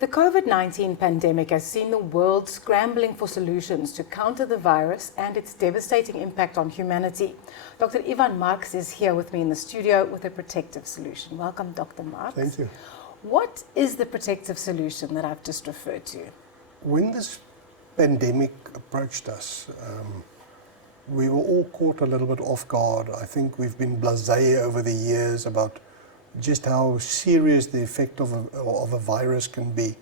The COVID-19 pandemic has seen the world scrambling for solutions to counter the virus and its devastating impact on humanity. Dr. Ivan Marx is here with me in the studio with a protective solution. Welcome, Dr. Marx. Thank you. What is the protective solution that I've just referred to? When this pandemic approached us, we were all caught a little bit off guard. I think we've been blasé over the years about just how serious the effect of a virus can be.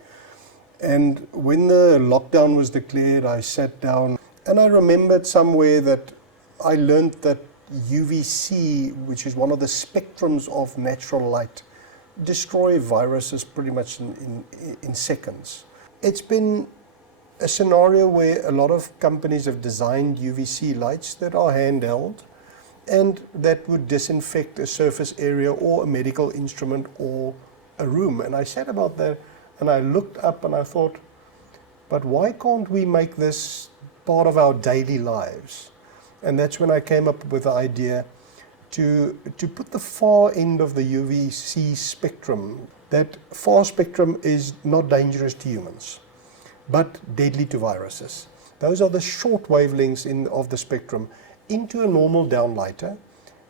And when the lockdown was declared, I sat down and I remembered somewhere that I learned that UVC, which is one of the spectrums of natural light, destroy viruses pretty much in seconds. It's been a scenario where a lot of companies have designed UVC lights that are handheld and that would disinfect a surface area or a medical instrument or a room. And I sat about that and I looked up and I thought, but why can't we make this part of our daily lives? And that's when I came up with the idea to put the far end of the UVC spectrum. That far spectrum is not dangerous to humans, but deadly to viruses. Those are the short wavelengths of the spectrum into a normal downlighter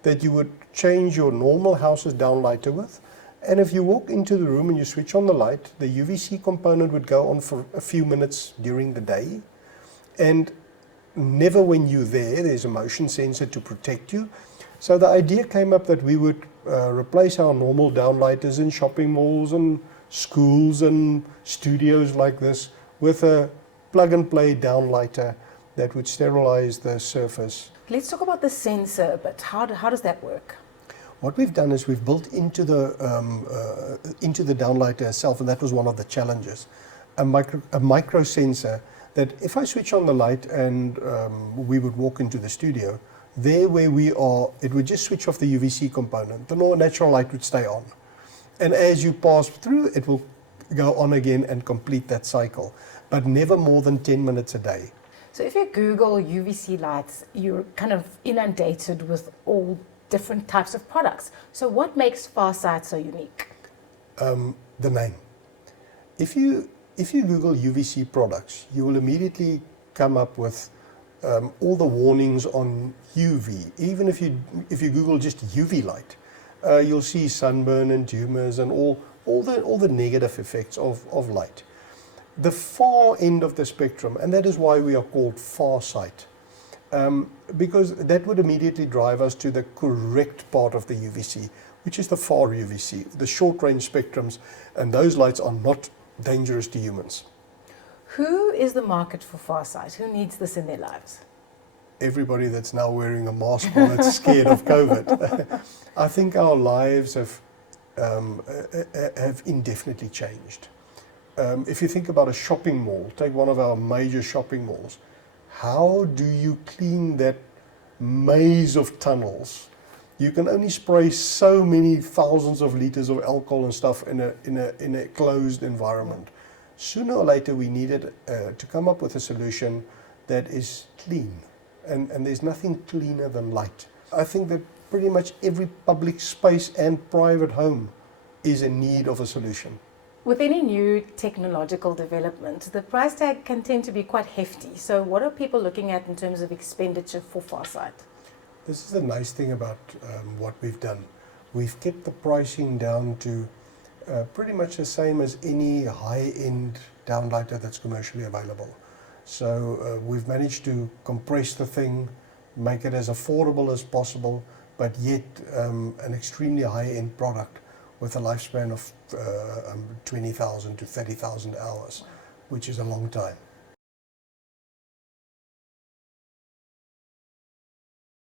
that you would change your normal house's downlighter with. And if you walk into the room and you switch on the light, the UVC component would go on for a few minutes during the day. And never when you're there, there's a motion sensor to protect you. So the idea came up that we would replace our normal downlighters in shopping malls and schools and studios like this with a plug-and-play downlighter that would sterilize the surface. Let's talk about the sensor a bit. How does that work? What we've done is we've built into the downlighter itself, and that was one of the challenges, a micro sensor that if I switch on the light and we would walk into the studio, there where we are, it would just switch off the UVC component. The natural light would stay on. And as you pass through, it will go on again and complete that cycle, but never more than 10 minutes a day. So if you Google UVC lights, you're kind of inundated with all different types of products. So what makes FarSight so unique? The name. If you Google UVC products, you will immediately come up with all the warnings on UV. Even if you Google just UV light, you'll see sunburn and tumors and all the negative effects of light. The far end of the spectrum, and that is why we are called FarSight, because that would immediately drive us to the correct part of the UVC, which is the far UVC, the short range spectrums, and those lights are not dangerous to humans. Who is the market for FarSight? Who needs this in their lives? Everybody that's now wearing a mask or that's scared of COVID. I think our lives have indefinitely changed. If you think about a shopping mall, take one of our major shopping malls, how do you clean that maze of tunnels? You can only spray so many thousands of liters of alcohol and stuff in a closed environment. Sooner or later we needed to come up with a solution that is clean, and there's nothing cleaner than light. I think that pretty much every public space and private home is in need of a solution. With any new technological development, the price tag can tend to be quite hefty. So what are people looking at in terms of expenditure for FarSight? This is the nice thing about what we've done. We've kept the pricing down to pretty much the same as any high-end downlighter that's commercially available. So we've managed to compress the thing, make it as affordable as possible, but yet an extremely high-end product with a lifespan of 20,000 to 30,000 hours, which is a long time.